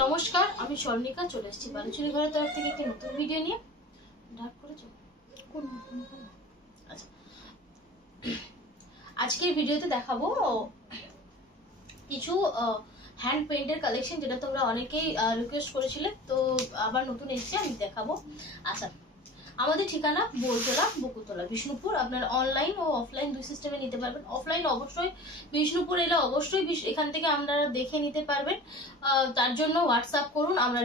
নমস্কার, আমি স্বর্ণিকা চলে এসেছি বালুচুরি ঘরের তরফ থেকে একটি নতুন ভিডিও নিয়ে। ডাক করেছো কোন নতুন? আচ্ছা, আজকের ভিডিওতে দেখাবো কিছু হ্যান্ড পেইন্টের কালেকশন, যেটা তোমরা অনেকেই রিকোয়েস্ট করেছিলে, তো আবার নতুন এসেছে, আমি দেখাবো। আচ্ছা, আমাদের ঠিকানা বোলতলা, বকুতলা, বিষ্ণুপুর। আপনারা অনলাইন ও অফলাইন দুই সিস্টেমে নিতে পারবেন। অফলাইন অবশ্যই বিষ্ণুপুর এলে অবশ্যই এখান থেকে আপনারা দেখে নিতে পারবেন। তার জন্য হোয়াটসঅ্যাপ করুন, আমরা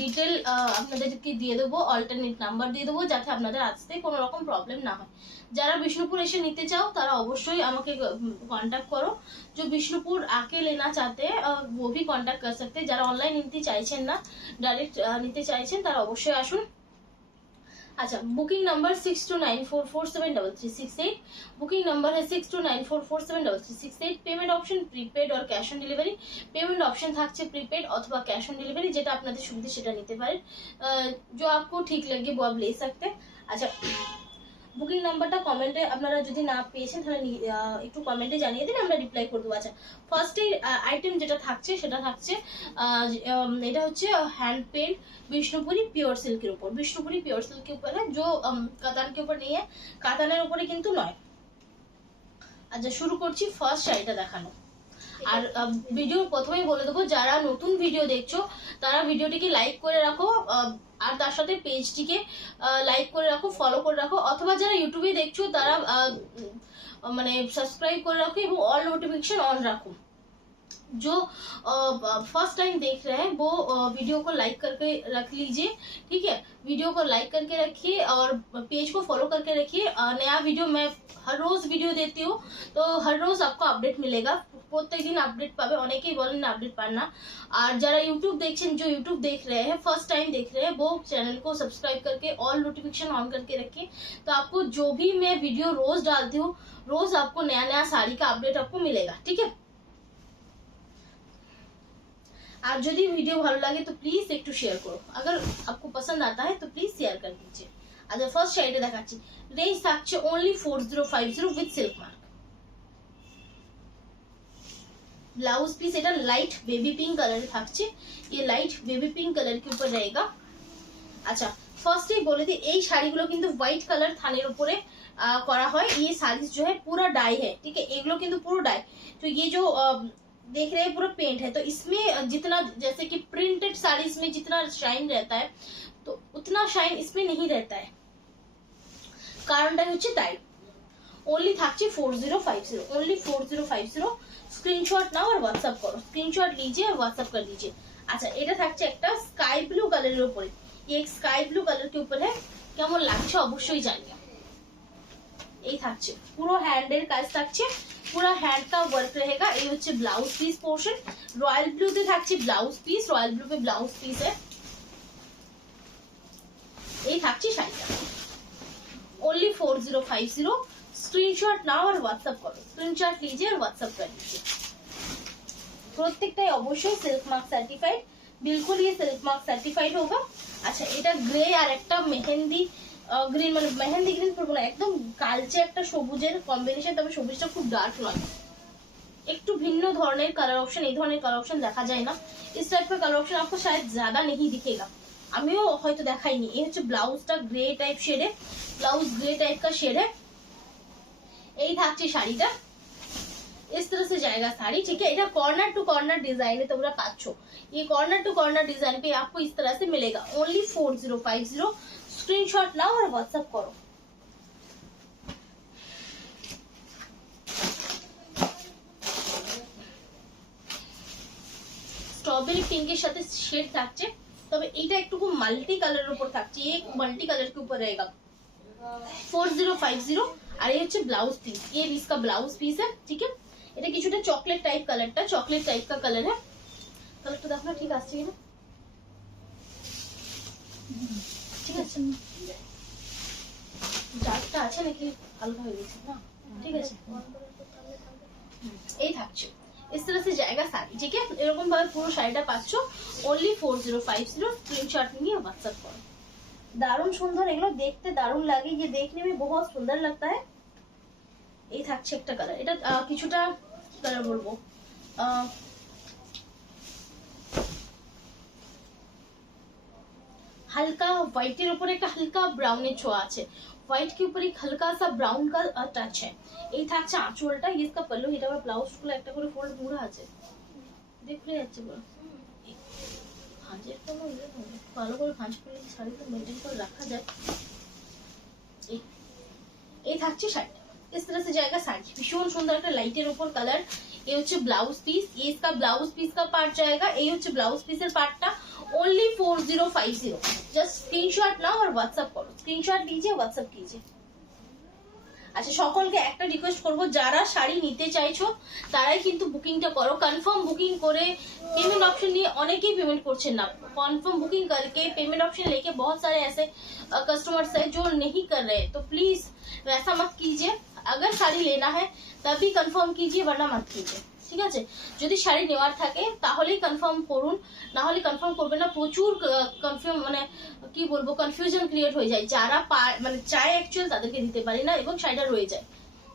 ডিটেল আপনাদেরকে দিয়ে দেবো, অল্টারনেট নাম্বার দিয়ে দেবো, যাতে আপনাদের আসতে কোনো রকম প্রবলেম না হয়। যারা বিষ্ণुपुर এসে নিতে চাও তারা অবশ্যই আমাকে कांटेक्ट करो। जो बिष्णुपुर आके लेना चाहते हैं वो भी कांटेक्ट कर सकते हैं। যারা অনলাইন নিতে চাইছেন না, ডাইরেক্ট নিতে চাইছেন, তারা অবশ্যই আসুন। अच्छा, बुकिंग नंबर 6294473368। बुकिंग नंबर है 6294473368। पेमेंट ऑप्शन प्रीपेड और cash on delivery. Payment option থাকছে প্রিপেড অথবা ক্যাশ অন ডেলিভারি, যেটা আপনাদের সুবিধা সেটা নিতে পারেন। जो आपको ठीक लगे वो आप ले सकते हैं। अच्छा, বুকিং নাম্বারটা কমেন্টে আপনারা যদি না পেয়েছেন তাহলে একটু কমেন্টে জানিয়ে দিন, আমরা রিপ্লাই করে দেবো। আচ্ছা, ফার্স্ট আইটেম যেটা থাকছে সেটা থাকছে এটা হচ্ছে हैंड पेंट বিষ্ণুপুরি পিওর সিল্কের উপর। বিষ্ণুপুরি পিওর সিল্কের উপরে जो কাতান के ऊपर नहीं है, কাতানের উপরে কিন্তু নয়। আচ্ছা, শুরু করছি ফার্স্ট শাড়িটা দেখানো। আর ভিডিও প্রথমেই বলে দেবো, যারা নতুন ভিডিও দেখছো তারা ভিডিওটিকে লাইক করে রাখো, আর তার সাথে পেজটিকে লাইক করে রাখো, ফলো করে রাখো, অথবা যারা ইউটিউবে দেখছো তারা মানে সাবস্ক্রাইব করে রাখো এবং অল নোटिफिकेशन ऑन रखो। जो फर्स्ट टाइम देख रहे हैं वो वीडियो को लाइक करके रख लीजिए, ठीक है। वीडियो को लाइक करके रखिए और पेज को फॉलो करके रखिए। नया वीडियो मैं हर रोज वीडियो देती हूँ, तो हर रोज आपको अपडेट मिलेगा। प्रत्येक दिन अपडेट पावे, অনেকেই বলেন না আপডেট পান না। আর যারা ইউটিউব দেখছেন, जो यूट्यूब देख रहे हैं, फर्स्ट टाइम देख रहे हैं, वो चैनल को सब्सक्राइब करके ऑल नोटिफिकेशन ऑन करके रखिए। तो आपको जो भी मैं वीडियो रोज डालती हूँ, रोज आपको नया नया साड़ी का अपडेट आपको मिलेगा, ठीक है। আর যদি ভিডিও ভালো লাগে তো প্লিজ একটু শেয়ার করো, अगर आपको पसंद आता है तो प्लीज शेयर कर दीजिए। আচ্ছা, ফার্স্ট শাড়িটা দেখাচ্ছি। রেঞ্জ থাকছে only 4050 with silk mark. Blouse piece এটা লাইট বেবি পিঙ্ক কালারে থাকছে। ये লাইট বেবি পিঙ্ক কালার के ऊपर रहेगा। আচ্ছা, ফার্স্টেই বলে দিই, এই শাড়িগুলো কিন্তু হোয়াইট কালার থানের উপরে করা হয়। ये साड़ी जो है पूरा डाई है, ठीक है। এগুলো কিন্তু পুরো ডাই। तो ये जो देख रहे हैं पूरा पेंट है, तो इसमें जितना जैसे कि प्रिंटेड साड़ीज में जितना शाइन रहता है तो उतना शाइन इसमें नहीं रहता है। कारणটা হচ্ছে তাই। ओनली থাকছে 4050, ओनली 4050। स्क्रीनशॉट नाओ और व्हाट्सएप करो। स्क्रीनशॉट लीजिए और व्हाट्सएप कर दीजिए। अच्छा, এটা থাকছে একটা স্কাই ব্লু কালারের উপরে। ये एक स्काई ब्लू कलर के ऊपर है। কেমন লাগছে অবশ্যই জানিও। এই থাকছে পুরো হ্যান্ডের কাজ থাকছে, পুরো হ্যান্ড का वर्क रहेगा। এই হচ্ছে ব্লাউজ পিস পোর্শন। রয়্যাল ব্লুতে থাকছে ব্লাউজ পিস, রয়্যাল ব্লু पे ব্লাউজ পিস है। এই থাকছে শাড়িটা। ओनली 4050। स्क्रीनशॉट नाओ और व्हाट्सएप करो। स्क्रीनशॉट लीजिए और व्हाट्सएप कर दीजिए। প্রত্যেকটাই অবশ্যই সিল্ক মার্ক সার্টিফাইড, बिल्कुल ये सिल्क मार्क সার্টিফাইড होगा। আচ্ছা, এটা গ্রে আর একটা মেহেন্দি গ্রিন, মানে মেহেন্দি গ্রিন পরবো না, একদম কালচে একটা সবুজের কম্বিনেশন, তবে সবুজটা খুব ডার্ক নয়, একটু ভিন্ন ধরনের কালার অপশন। এই ধরনের কালার অপশন দেখা যায় না। इस टाइप का कलर ऑप्शन आपको शायद ज्यादा नहीं दिखेगा, আমিও হয়তো দেখাইনি। এই হচ্ছে ব্লাউজটা গ্রে টাইপ শেডে, ব্লাউজ গ্রে টাইপ का शेड है। এই থাকছে শাড়িটা। इस तरह से जाएगा साड़ी, ठीक है। इधर कॉर्नर टू कॉर्नर डिजाइन है, তোমরা পাচ্ছো। ये कॉर्नर टू कॉर्नर डिजाइन पे आपको इस तरह से मिलेगा। ओनली 4050। स्क्रीनशॉट नाओ और व्हाट्सएप करो। स्ट्रॉबेरी पिंकेর সাথে শেড থাকছে, তবে এটা একটু মাল্টি কালারের উপর থাকছে। ये मल्टी कलर के ऊपर रहेगा। 4050। আর এই হচ্ছে ব্লাউজ পিস। ये इसका ब्लाउज पीस है, ठीक है। এটা কিছুটা চকলেট টাইপ কালারটা, চকলেট টাইপ का कलर है। কালারটা দেখো না ঠিক আছে কিনা, ঠিক আছে। ডার্কটা আছে নাকি হালকা হয়ে গেছে না, ঠিক আছে। এই থাকছে इस तरह से जाएगा साड़ी, ठीक है। এরকম ভাবে পুরো শাড়িটা পাচ্ছো। ओनली 4050। स्क्रीनशॉट নিয়ে व्हाट्सएप করো। দারুণ সুন্দর, এগুলো দেখতে দারুণ লাগে, ये देखने में बहुत सुंदर लगता है। এই থাকছে একটা কালার, এটা কিছুটা কালার বলবো হালকা হোয়াইটের উপরে একটা হালকা ব্রাউনের ছোঁয়া আছে, হোয়াইট के ऊपर एक हल्का सा ब्राउन का टच है। এই থাকছে আঁচলটা, इसका पल्लू, এটা আবার ব্লাউজ গুলো একটা করে ফোল্ড মুড়া আছে, দেখলে যাচ্ছে পুরো ভাঁজের কোনো ইয়ে নেই, ভালো করে ভাঁজ করে শাড়িটা মেনটেন করে রাখা যায়। এই থাকছে শাড়িটা, इस तरह से जाएगा শাড়ি, ভীষণ সুন্দর একটা লাইটের উপর কালার। এই হচ্ছে ব্লাউজ পিস, ये इसका ब्लाउज पीस का पार्ट जाएगा। এই হচ্ছে ব্লাউজ পিসের পার্টটা, ओनली 4050। जस्ट स्क्रीनशॉट नाओ और व्हाट्सएप करो, स्क्रीनशॉट लीजिए व्हाट्सएप कीजिए। আচ্ছা, সকলকে একটা রিকোয়েস্ট করব, যারা শাড়ি নিতে চাইছো তারাই কিন্তু বুকিংটা করো, কনফার্ম বুকিং করে। पेमेंट ऑप्शन নিয়ে অনেকেই পেমেंट করছেন না, कन्फर्म बुकिंग करके पेमेंट ऑप्शन लेके बहुत सारे ऐसे कस्टमर्स है जो नहीं कर रहे, तो प्लीज वैसा मत कीजिए। अगर শাড়ি लेना है तभी कन्फार्म कीजिए, वरना मत कीजिए, ঠিক আছে? যদি শাড়ি নেওয়ার থাকে তাহলেই কনফার্ম করুন, না হলে কনফার্ম করবেন না। প্রচুর কনফিউজ, মানে কি বলবো, কনফিউশন ক্রিয়েট হয়ে যায়, যারা মানে চায় অ্যাকচুয়াল তাদেরকে দিতে পারি না এবং শাড়িটা রয়ে যায়।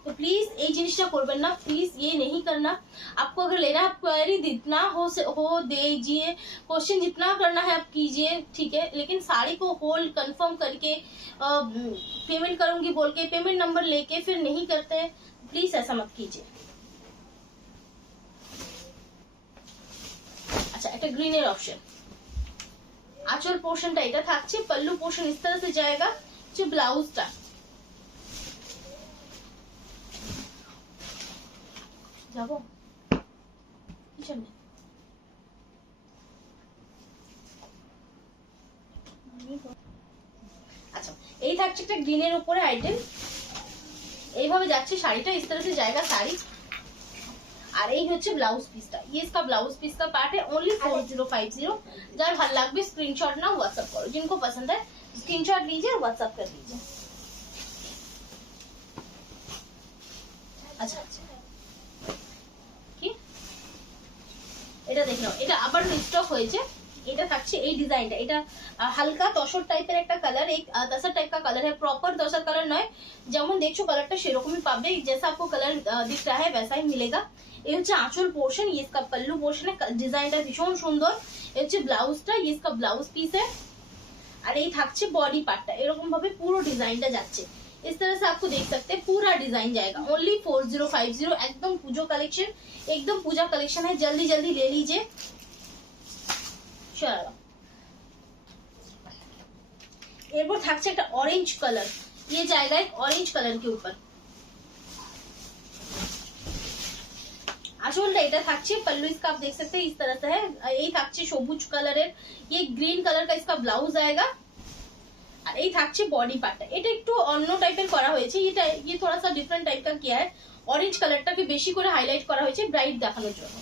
तो प्लीज এই জিনিসটা করবেন না, प्लीज ये नहीं करना। आपको अगर लेना, आप क्वेरी जितना हो दीजिए, क्वेश्चन जितना करना है आप कीजिए, ठीक है, लेकिन साड़ी को होल्ड कंफर्म करके पेमेंट करूंगी बोल के पेमेंट नंबर लेके फिर नहीं करते, प्लीज ऐसा मत कीजिए। अच्छा, একটা গ্রিনের অপশন, আঁচল পোর্শনটা এটা থাকছে, पल्लू पोर्शन इस तरह से जाएगा, जो ব্লাউজটা যাবো কিচেন। আচ্ছা, এই থাকছে একটা গ্রিনের উপরে আইটেম, এইভাবে যাচ্ছে শাড়িটা, इस तरह से जाएगा শাড়ি। আর এই হচ্ছে ব্লাউজ পিসটা, ये इसका ब्लाउज पीस का पार्ट है, ओनली 4050। যার ভালো লাগবে স্ক্রিনশট নাও, व्हाट्सएप करो, जिनको पसंद है स्क्रीनशॉट लीजिए और व्हाट्सएप कर लीजिए। আচ্ছা আচ্ছা, কি এটা দেখে নাও, এটা আবার রিস্টক হয়েছে। এটা থাকছে এই ডিজাইনটা, এটা হালকা তসর টাইপের একটা কালার, एक तसर टाइप का कलर है, प्रॉपर तसर कलर নয়, যেমন দেখছো কালারটা সেরকমই পাবে, जैसा आपको कलर दिख रहा है वैसा ही मिलेगा। এই হচ্ছে আঁচল পোর্শন, ये इसका पल्लू पोर्शन है, ডিজাইনটা ভীষণ সুন্দর। এই হচ্ছে ব্লাউজটা, ये इसका ब्लाउज पीस है। আর এই থাকছে বডি পার্টটা, এরকম ভাবে পুরো ডিজাইনটা যাচ্ছে, इस तरह से आपको देख सकते हैं पूरा डिजाइन जाएगा, ओनली 4050। एकदम पूजो कलेक्शन, एकदम पूजा कलेक्शन है, जल्दी जल्दी ले लीजिए। चलो, एरपर থাকছে একটা ऑरेंज कलर, ये जाएगा एक ऑरेंज कलर के ऊपर। আঁচলটা এটা থাকছে, पल्लू इसका आप देख सकते हैं इस तरह से है। এই থাকছে সবুজ কালারের, ये ग्रीन कलर का इसका ब्लाउज आएगा। আর এই থাকছে বডি পার্টটা, এটা একটু অন্য টাইপের করা হয়েছে, এটা ये थोड़ा सा डिफरेंट टाइप का किया है, ऑरेंज কালারটাকে বেশি করে হাইলাইট করা হয়েছে ব্রাইট দেখানোর জন্য।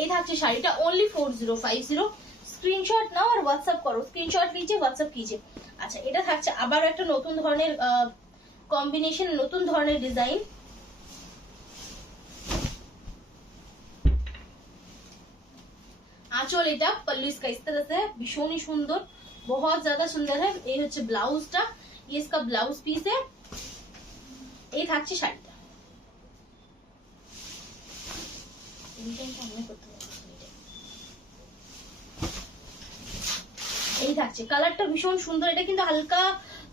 এই থাকছে শাড়িটা, ओनली 4050। স্ক্রিনশট নাও আর হোয়াটসঅ্যাপ করো, স্ক্রিনশট लीजिए হোয়াটসঅ্যাপ कीजिए। আচ্ছা, এটা থাকছে আবার একটা নতুন ধরনের কম্বিনেশন, নতুন ধরনের ডিজাইন। আঁচল এটা, पल्लू इसका इस तरह से है, भीषण ही सुंदर, बहुत ज्यादा सुंदर है। এই হচ্ছে ব্লাউজটা, ये इसका ब्लाउज पीस है। এই থাকছে শাড়িটা, এই থাকছে কালারটা ভীষণ সুন্দর। এটা কিন্তু হালকা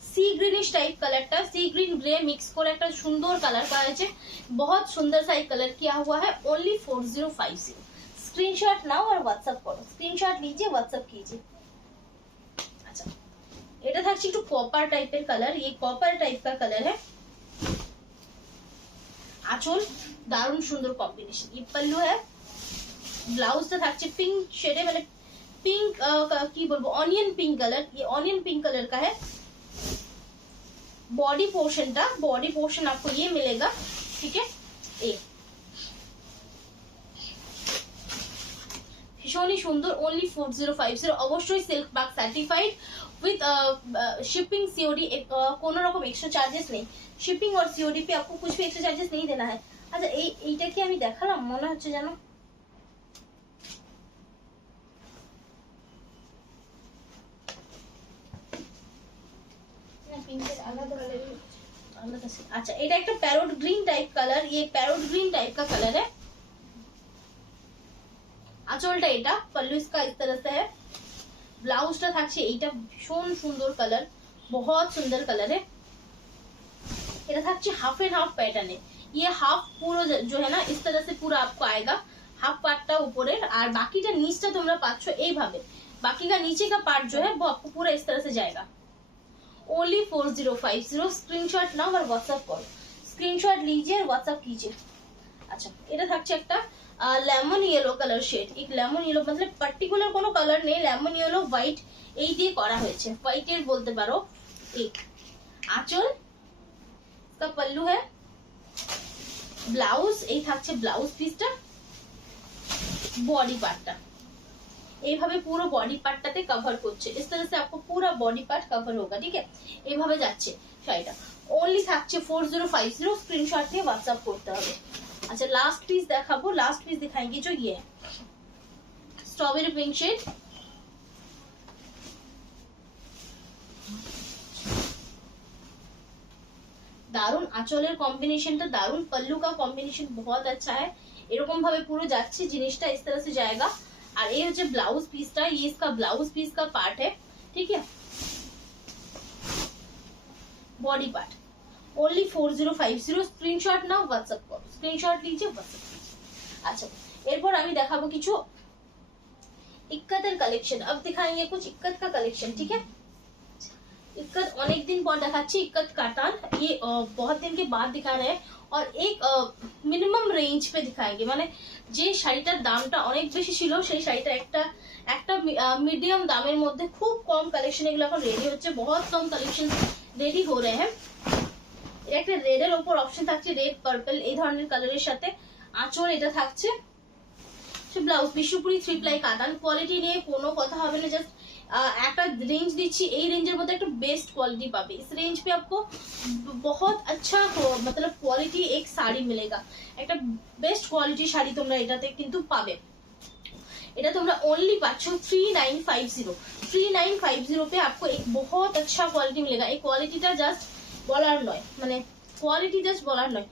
सी ग्रीनिश टाइप कलरটা, सी ग्रीन ग्रे मिक्स করে একটা সুন্দর কালার করা হয়েছে, बहुत सुंदर सा एक कलर किया हुआ है, ओनली 4050। स्क्रीनशॉट नाउ और व्हाट्सएप करो, स्क्रीनशॉट लीजिए व्हाट्सएप कीजिए। अच्छा, এটা থাকছে একটু কপার টাইপের কালার, ये কপার টাইপ का कलर है। আঁচল দারুণ সুন্দর কম্বিনেশন, ये पल्लू है। ব্লাউজটা থাকছে পিঙ্ক শেডে, মানে पिंक की बोलबो ऑनियन पिंक कलर, ये ऑनियन पिंक कलर का है। बॉडी पोर्शन आपको ये मिलेगा, ठीक है। ये ভীষণই সুন্দর, ओनली 4050। অবশ্যই silk mark certified with shipping COD, কোনো রকম এক্সট্রা চার্জেস নেই। শিপিং और सीओडी पे आपको कुछ भी एक्स्ट्रा चार्जेस नहीं देना है। আচ্ছা, এইটা কি আমি দেখালাম মনে হচ্ছে জানো, अच्छा, এটা একটা প্যারট গ্রিন টাইপ কালার, ये पैरोट ग्रीन टाइप का कलर है। আঁচলটা এটা, पल्लू इसका इस तरह से है, ব্লাউজটা থাকছে এইটা ভীষণ সুন্দর কালার, बहुत सुंदर कलर है। এটা থাকছে হাফ এন্ড হাফ প্যাটার্নে, ये হাফ পুরো जो है ना इस तरह से पूरा आपको आएगा, হাফ পার্টটা উপরের আর বাকিটা নিচটা তোমরা পাচ্ছ এইভাবে, बाकी का नीचे का पार्ट जो है वो आपको पूरा इस तरह से जाएगा। ओनली 4050 स्क्रीनशॉट नाउ और व्हाट्सएप करो, स्क्रीनशॉट लीजिए और व्हाट्सएप कीजिए। আচ্ছা এটা থাকছে একটা লেমন ইয়েলো কালার শেড, এই লেমন ইয়েলো मतलब পার্টিকুলার কোনো কালার নেই, লেমন ইয়েলো হোয়াইট এই দিয়ে করা হয়েছে, হোয়াইটের বলতে পারো। एक आंचल, इसका पल्लू है, ब्लाउज এই থাকছে ব্লাউজ পিসটা, বডি পার্টটা এইভাবে পুরো বডি পার্টটাতে কভার করছে, इस तरह से आपको पूरा बॉडी पार्ट कवर होगा, ठीक है। এইভাবে যাচ্ছে শাড়িটা, ओनली থাকছে 4050, স্ক্রিনশট দিয়ে WhatsApp করতে হবে। अच्छा लास्ट पीस দেখাবো, लास्ट पीस दिखाएंगे जो ये है स्ट्रॉबेरी पिंक शेड, দারুন আঁচলের কম্বিনেশনটা দারুন, पल्लू का कॉम्बिनेशन बहुत अच्छा है, এরকম ভাবে পুরো যাচ্ছে জিনিসটা इस तरह से जाएगा। আর এই হচ্ছে ব্লাউজ পিসটা, ये इसका ब्लाउज पीस का पार्ट है, ठीक है। Body part only 4050, screenshot now WhatsApp करो, स्क्रीनशॉट लीजिए व्हाट्सएप कीजिए। अच्छा এরপর আমি দেখাবো কিছু इक्कतेर कलेक्शन, अब दिखाएंगे कुछ इक्कत का कलेक्शन, ठीक है। इक्कत अनेक दिन पर दिखाচ্ছি, इक्कत काटान ये बहुत दिन के बाद दिखा रहे हैं और एक मिनिमम रेंज पे दिखाएंगे, মানে যে শাড়িটার দামটা অনেক বেশি ছিল সেই শাড়িটা একটা মিডিয়াম দামের মধ্যে খুব কম কালেকশন এগুলো এখন রেডি হচ্ছে, बहुत कम कलेक्शन রেডি हो रहे हैं। একটা রেডের উপর অপশন থাকছে, রেড পার্পল এই ধরনের কালারের সাথে আঁচল এটা থাকছে, ব্লাউজ বিষ্ণুপুরি 3 প্লাই কাতান, কোয়ালিটি নিয়ে কোনো কথা হবে না, জাস্ট একটা रेंज দিচ্ছি, এই রেঞ্জের মধ্যে একটা বেস্ট কোয়ালিটি পাবে, इस रेंज पे आपको बहुत अच्छा मतलब क्वालिटी एक साड़ी मिलेगा, একটা বেস্ট কোয়ালিটি শাড়ি তোমরা এটাতে কিন্তু পাবে। এটা তোমরা ओनली পাচ্ছ 3950, 3950 पे आपको एक बहुत अच्छा क्वालिटी मिलेगा। এই কোয়ালিটিটা জাস্ট বলার নয়, মানে কোয়ালিটি জাস্ট বলার নয়,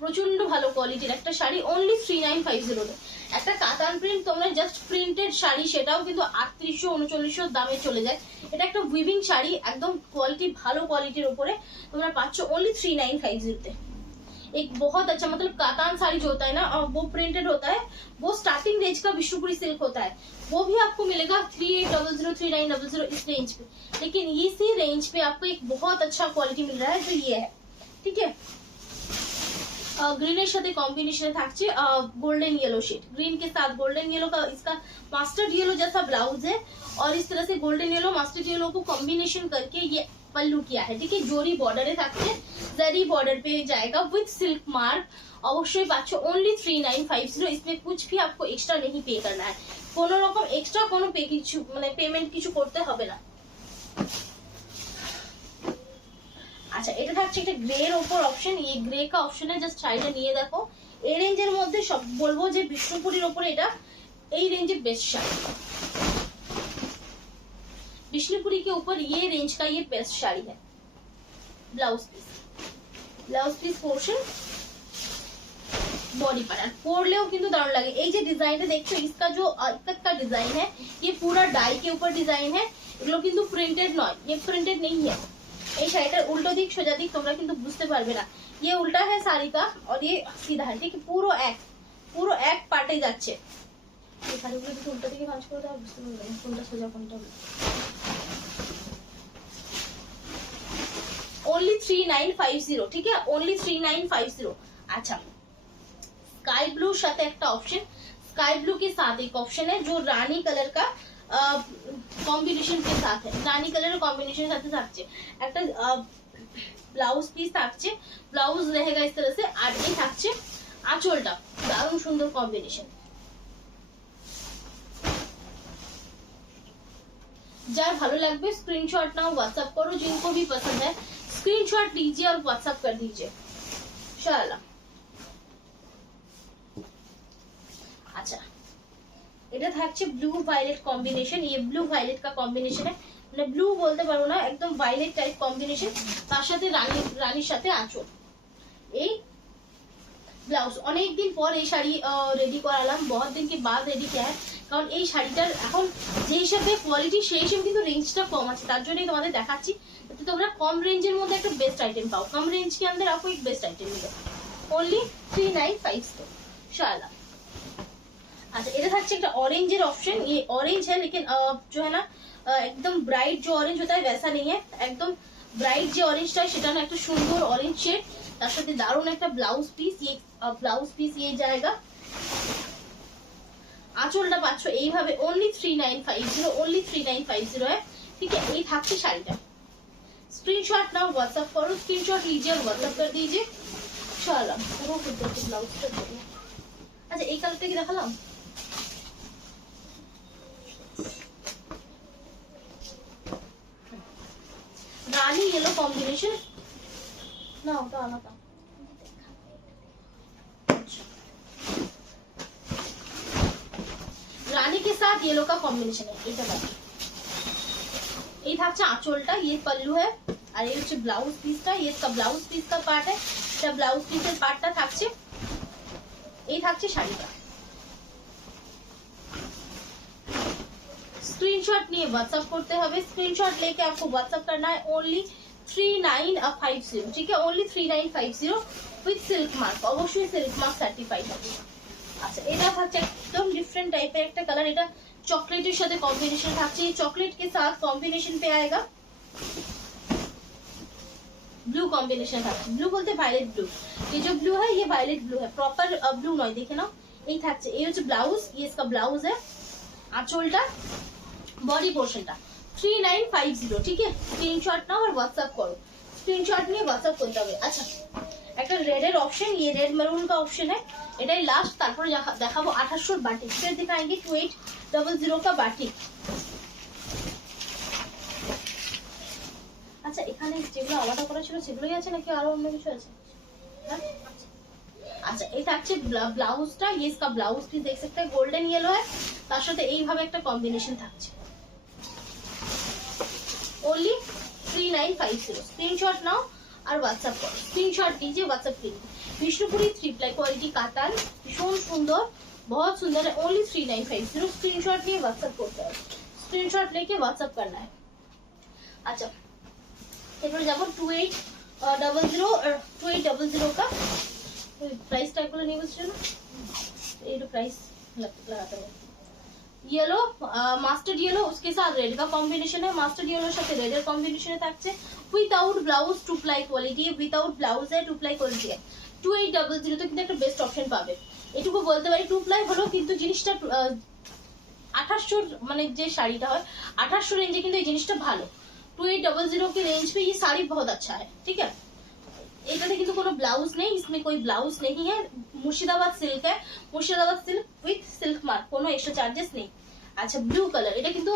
প্রচন্ড ভালো কোয়ালিটির একটা শাড়ি ओनली 3950 একটা কাতান প্রিন্ট, তোমরা জাস্ট প্রিন্টেড শাড়ি সেটাও কিন্তু 3800-3900 দামে চলে যায়, এটা একটা উইভিং শাড়ি একদম কোয়ালিটি ভালো কোয়ালিটির উপরে তোমরা পাচ্ছ ओनली 3950 তে। एक बहुत अच्छा मतलब कातान साड़ी जो होता है ना वो प्रिंटेड होता है, वो स्टार्टिंग रेंज का विष्णुपुरी सिल्क होता है, वो भी आपको मिलेगा 3800, 3900 इस रेंज पे, लेकिन इसी रेंज पे आपको एक बहुत अच्छा क्वालिटी मिल रहा है जो ये है, ठीक है। ग्रीन साथ कॉम्बिनेशन থাকছে गोल्डन येलो शेड, ग्रीन के साथ गोल्डन येलो का इसका मास्टर्ड येलो जैसा ब्लाउज है और इस तरह से गोल्डन येलो मास्टर्ड येलो को कॉम्बिनेशन करके ये पल्लू किया है, ठीक है। जोरी बॉर्डर থাকছে, जरी बॉर्डर पे जाएगा विद सिल्क मार्क, অবশ্যই পাচ্ছ ओनली 3950, इसमें कुछ भी आपको एक्स्ट्रा नहीं पे करना है, কোনো রকম এক্সট্রা কোনো পে কিছু মানে পেমেন্ট কিছু করতে হবে না। আচ্ছা এটা থাকছে একটা গ্রে এর উপর অপশন, এই গ্রে का ऑप्शन है, জাস্ট শাড়িটা নিয়ে দেখো, এই রেঞ্জের মধ্যে সব বলবো যে বিষ্ণুপুরীর উপরে এটা এই রেঞ্জে বেস্ট শাড়ি, विष्णुपुरी के ऊपर ये रेंज का ये बेस्ट साड़ी है। Blouse piece portion body part পরলেও কিন্তু দারুণ লাগে। এই যে ডিজাইনটা দেখছো इसका जो इक्कत का डिजाइन है ये पूरा डाई के ऊपर डिजाइन है, এগুলো কিন্তু প্রিন্টেড নয়, ये प्रिंटेड नहीं है। এই শাড়িটার উল্টো দিক সোজা দিক তোমরা কিন্তু বুঝতে পারবে না, ये उल्टा है साड़ी का और ये सीधा है, ठीक है। পুরো এক পার্টে যাচ্ছে, এই শাড়িগুলো যদি উল্টো দিকে ভাঁজ করে দাও বুঝতে পারবে না কোনটা সোজা কোনটা উল্টো। ओनली 3950, ठीक है, ओनली 3950। अच्छा स्काई ब्लू साथे एक ऑप्शन, स्काई ब्लू के साथ एक ऑप्शन है जो रानी कलर का कॉम्बिनेशन के साथ है, रानी कलर कॉम्बिनेशन साथे থাকছে একটা ব্লাউজ পিস থাকছে, ব্লাউজ रहेगा इस तरह से, আর এই থাকছে আঁচলটা, দারুণ সুন্দর কম্বিনেশন। যার ভালো লাগবে স্ক্রিনশট নাও व्हाट्सएप करो, जिनको भी पसंद है स्क्रीनशॉट लीजिए और व्हाट्सएप कर दीजिए इंशाल्लाह। अच्छा এটা থাকছে ব্লু ভায়োলেট কম্বিনেশন, ये ব্লু ভায়োলেট का কম্বিনেশন है, মানে ব্লু বলতে পারো না একদম ভায়োলেট টাইপ কম্বিনেশন, তার সাথে রানীর সাথে আঁচল। এই ব্লাউজ অনেক দিন পর এই শাড়ি रेडी करालाम, बहुत दिन के बाद रेडी किया है, কারণ এই শাড়িটার এখন যে হিসাবে কোয়ালিটি সেই হিসেবে কিন্তু রেঞ্জটা কম আছে, তার জন্যই তোমাদের দেখাচ্ছি, যাতে তোমরা কম রেঞ্জের মধ্যে একটা বেস্ট आइटम पाओ। कम रेंज के अंदर आपको एक बेस्ट आइटम मिले ओनली 3950 शाला। अच्छा इधर থাকছে একটা অরেঞ্জের অপশন, ये ऑरेंज है लेकिन जो है ना एकदम ब्राइट जो ऑरेंज होता है वैसा नहीं है, एकदम ब्राइट जो ऑरेंजটা সেটা না একটা সুন্দর অরেঞ্জ শেড, তার সাথে দারুণ একটা ব্লাউজ পিস, ये ব্লাউজ পিস ये जाएगा। আঁচলটা পাচ্ছ এইভাবে ओनली 3950, ओनली 3950 है, ठीक है। এই থাকছে শাড়িটা, स्क्रीनशॉट नाउ व्हाट्सएप करो, स्क्रीनशॉट लीजिए और व्हाट्सएप कर दीजिए। चलो वो खुद देखो ब्लाउज का देखो। अच्छा एक কালারটা কি দেখালাম, रानी येलो कॉम्बिनेशन ना होता आना था। रानी के साथ येलो का कॉम्बिनेशन है, এটা দেখো। এই থাকছে আঁচলটা, ये पल्लू है আর এই হচ্ছে ব্লাউজ পিসটা, ये इसका ব্লাউজ পিস का पार्ट है, এটা ব্লাউজ পিসের পার্টটা থাকছে। এই থাকছে শাড়িটা। स्क्रीनशॉट নিয়ে व्हाट्सएप করতে হবে, स्क्रीनशॉट लेके आपको व्हाट्सएप करना है ओनली 3950, ठीक है, ओनली 3950 विद सिल्क मार्क, অবশ্যই সিল্ক মার্ক সার্টিফাইড হবে। আচ্ছা এটা থাকছে একদম ডিফারেন্ট টাইপের একটা কালার, এটা चॉकलेट साथ कॉम्बिनेशन থাকছে, चॉकलेट के साथ कॉम्बिनेशन पे आएगा ब्लू कॉम्बिनेशन থাকছে, ब्लू बोलते वायलेट ब्लू, ये जो ब्लू है ये वायलेट ब्लू है, प्रॉपर ब्लू নয়, দেখে নাও। এই থাকছে, এই হচ্ছে ব্লাউজ, ये इसका ब्लाउज है, আঁচলটা, बॉडी पोर्शनটা 3950, ठीक है। स्क्रीनशॉट नाও और व्हाट्सएप करो, स्क्रीनशॉट নিয়ে व्हाट्सएप করতে হবে। আচ্ছা একটা রেডের অপশন, ये रेड मैरून का ऑप्शन है, এটাই লাস্ট, তারপরে দেখাবো 2800 বাটিক, फिर दिखाएंगे 2800 का বাটিক। আচ্ছা এখানে যেগুলো আলাদা করা ছিল সেগুলোই আছে নাকি আরো অন্য কিছু আছে? আচ্ছা এই থাকছে ব্লাউজটা, ये इसका ब्लाउज भी देख सकते हैं, गोल्डन येलो है, তার সাথে এইভাবে একটা কম্বিনেশন থাকছে, ओनली 3950। स्क्रीनशॉट नाও আর হোয়াটসঅ্যাপ করো, স্ক্রিনশট दीजिए व्हाट्सएप कीजिए। विष्णुपुरी 3 प्लाई क्वालिटी कातान, भीषण सुंदर, बहुत सुंदर है, ओनली 3950। स्क्रीनशॉट लिए व्हाट्सएप करते हैं, स्क्रीनशॉट लेके व्हाट्सएप करना है। अच्छा এরপরে যাব 2800 का प्राइस टैग গুলো নিয়ে বলছিল না, এই প্রাইস লাগাতে হবে। येलो मास्टर्ड येलो, उसके साथ रेड का कॉम्बिनेशन है, मास्टर्ड येलो সাথে রেডের কম্বিনেশনে থাকছে, without blouse, two ply quality, without blouse है, টু প্লাই কোয়ালিটি है, 2800 তো কিন্তু একটা বেস্ট অপশন পাবে। এটুকু বলতে পারি, টু প্লাই হলো কিন্তু জিনিসটা 2800 মানে যে শাড়িটা হয় 2800 रेंज কিন্তু এই জিনিসটা ভালো। 2800 के रेंज पे ये साड़ी बहुत अच्छा है, ठीक है। এটাতে কিন্তু কোনো ব্লাউজ নেই, इसमें कोई ब्लाउज नहीं है, मुर्शिदाबाद सिल्क है, Murshidabad silk with silk mark, কোনো এক্সট্রা চার্जेस নেই। अच्छा ब्लू कलर, এটা কিন্তু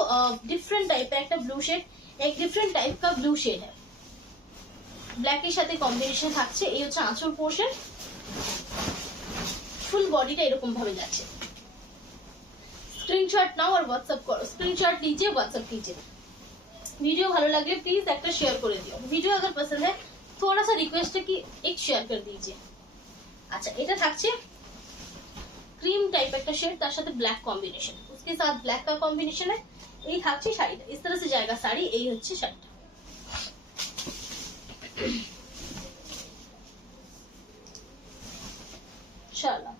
ডিফারেন্ট টাইপের একটা ব্লু শেড, এক ডিফারেন্ট টাইপ का ব্লু শেড है, ব্ল্যাক এর সাথে কম্বিনেশন থাকছে। এই হচ্ছে আঁচল পোরশন, ফুল বডিটা এরকম ভাবে যাচ্ছে। স্ক্রিনশট নাও আর হোয়াটসঅ্যাপ করো, স্ক্রিনশট लीजिए व्हाट्सएप कीजिए। वीडियो ভালো লাগলে প্লিজ একটা শেয়ার করে দিও, वीडियो अगर पसंद है थोड़ा सा रिक्वेस्ट है कि एक शेयर कर दीजिए। अच्छा এটা থাকছে ক্রিম টাইপ একটা শেড, তার সাথে ব্ল্যাক কম্বিনেশন, उसके साथ ब्लैक का कॉम्बिनेशन है। এই থাকছে শাড়িটা, इस तरह से जाएगा শাড়ি, এই হচ্ছে শাড়িটা। শালা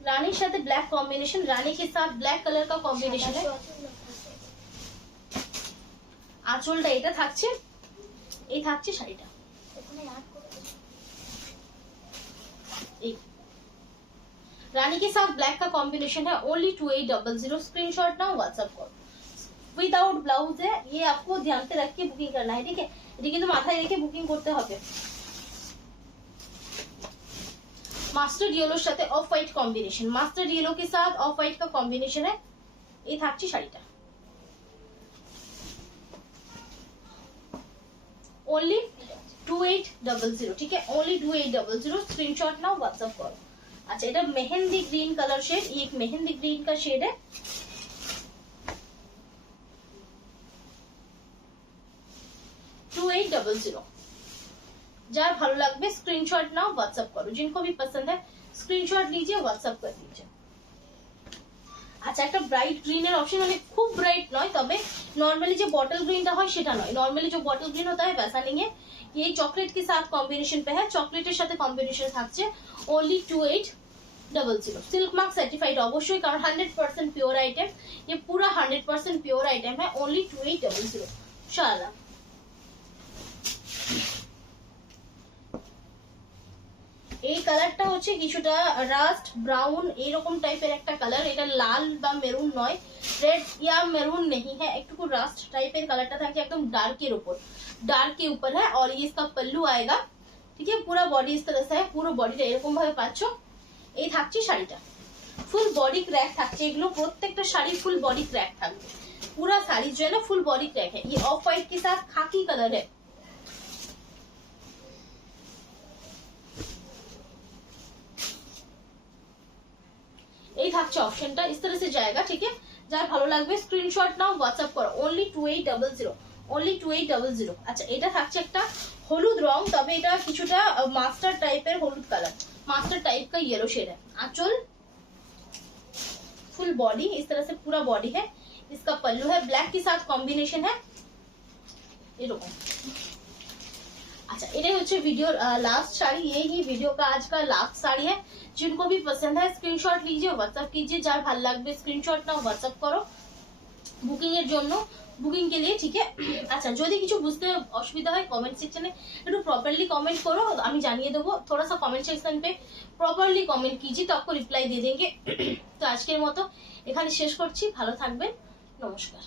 रानी साथ ब्लैक कॉम्बिनेशन, रानी के साथ ब्लैक कलर का कॉम्बिनेशन है। আঁচলটা এটা থাকছে, এই থাকছে শাড়িটা, এই रानी के साथ ब्लैक का कॉम्बिनेशन है, ओनली 2800। स्क्रीनशॉट ना व्हाट्सएप करो, विदाउट ब्लाउज है, ये आपको ध्यान से रख के बुकिंग करना है, ठीक है। ये কিন্তু মাথায় রেখে বুকিং করতে হবে। মাস্টার্ড ইয়েলোর সাথে off white combination, mustard yellow के साथ ऑफ व्हाइट का कॉम्बिनेशन है। এই থাকছে শাড়িটা, ओनली 2800, ठीक है, ओनली 2800। स्क्रीनशॉट नाउ व्हाट्सएप करो। अच्छा এটা मेहंदी ग्रीन कलर शेड, ये एक मेहंदी ग्रीन का शेड है, 2800। যার ভালো লাগবে स्क्रीनशॉट नाओ, व्हाट्सएप करो, जिनको भी पसंद है स्क्रीनशॉट लीजिए, व्हाट्सएप कर दीजिए। আচ্ছা, একটা ব্রাইট গ্রিনের অপশন, মানে খুব ব্রাইট নয়, তবে নর্মালি যে বটল গ্রিনটা হয় সেটা নয়, নর্মালি जो बॉटल ग्रीन होता है वैसा नहीं है, ये चॉकलेट के साथ कॉम्बिनेशन पे है, চকলেটের সাথে কম্বিনেশন থাকছে, ओनली 2800। सिल्क मार्क सर्टिफाइड অবশ্যই, কারণ 100% পিওর আইটেম, ये पूरा 100% পিওর আইটেম है, ओनली 2800 इंशाल्लाह। এই কালারটা হচ্ছে কিছুটা রাস্ট ব্রাউন এরকম টাইপের একটা কালার, এটা লাল বা মেরুন নয়, रेड या मेरून नहीं है, একটু রাস্ট টাইপের কালারটা থাকে, একদম ডার্কের উপর, ডার্ক के ऊपर है, और ये इसका पल्लू आएगा, ठीक है। पूरा बॉडी इस तरह से है, পুরো বডিটা এরকম ভাবে পাচ্ছো। এই থাকছে শাড়িটা, ফুল বডি ক্র্যাক থাকছে, এগুলো প্রত্যেকটা শাড়ি ফুল বডি ক্র্যাক থাকবে, पूरा साड़ी जो है ना फुल बॉडी क्रैक है। ये ऑफ व्हाइट के साथ खाकी कलर है, এই থাকছে অপশনটা, इस तरह से जाएगा, ठीक है। যার ভালো লাগবে স্ক্রিনশট নাও, হোয়াটসঅ্যাপ করো, ओनली 2800, ओनली 2800। আচ্ছা, এটা থাকছে একটা হলুদ রং, তবে এটা কিছুটা মাস্টার টাইপের হলুদ কালার, मास्टर टाइप का येलो शेड है। आंचल फुल बॉडी इस तरह से पूरा बॉडी है, इसका पल्लू है, ब्लैक के साथ कॉम्बिनेशन है, ये देखो। अच्छा, ये হচ্ছে ভিডিওর लास्ट साड़ी, ये ही वीडियो का आज का लास्ट साड़ी है। जिनको भी पसंद है स्क्रीनशॉट लीजिए, व्हाट्सएप कीजिए, যার ভালো লাগবে স্ক্রিনশট নাও, হোয়াটসঅ্যাপ করো বুকিং এর জন্য, বুকিং के लिए, ठीक है। আচ্ছা, যদি কিছু বুঝতে অসুবিধা হয় কমেন্ট সেকশনে একটু প্রপারলি কমেंट करो, আমি জানিয়ে দেবো। थोड़ा सा कमेंट सेक्शन पे प्रॉपरली कमेंट कीजिए तो आपको रिप्लाई दे देंगे। তো আজকের মতো এখানে শেষ করছি, ভালো থাকবেন, নমস্কার।